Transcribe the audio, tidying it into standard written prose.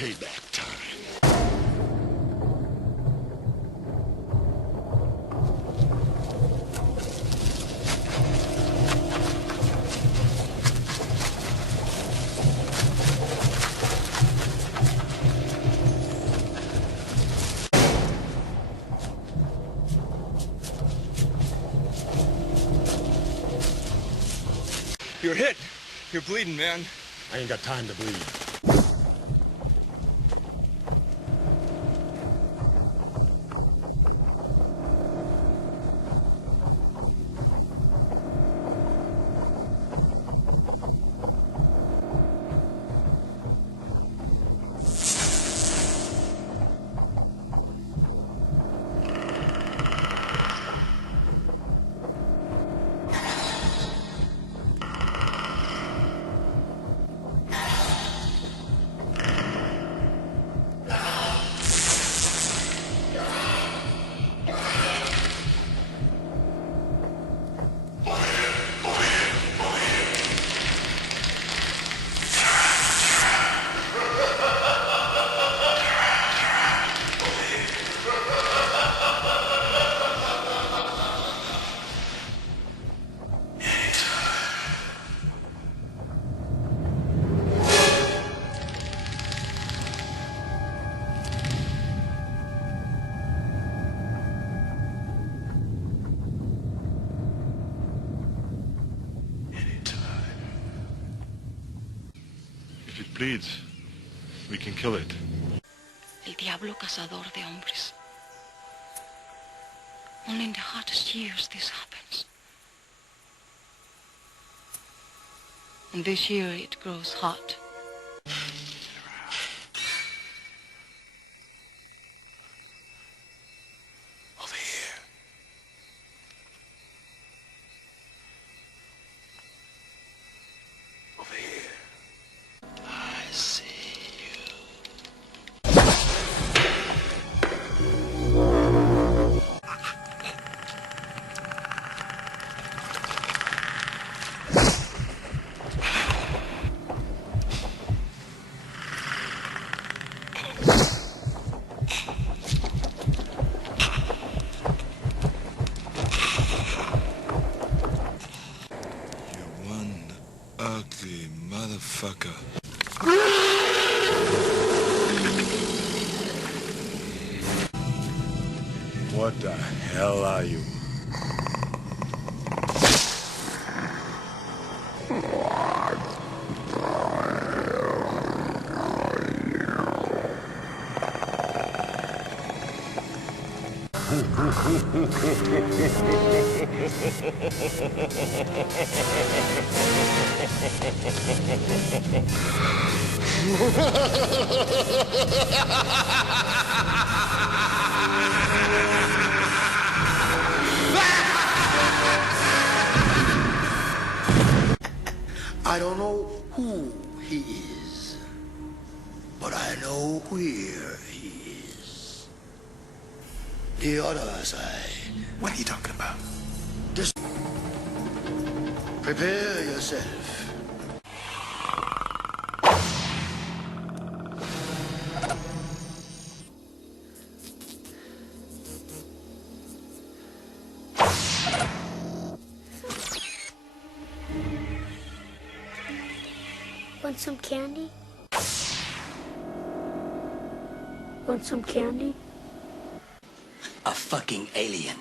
Payback time. You're hit. You're bleeding, man. I ain't got time to bleed. If it bleeds, we can kill it. El diablo cazador de hombres. Only in the hottest years this happens. And this year it grows hot. Over here. Over here. I see you. Ugly motherfucker. What the hell are you? I don't know who he is, but I know where he is. The other side. What are you talking about? Just prepare yourself. Want some candy? Want some candy? A fucking alien.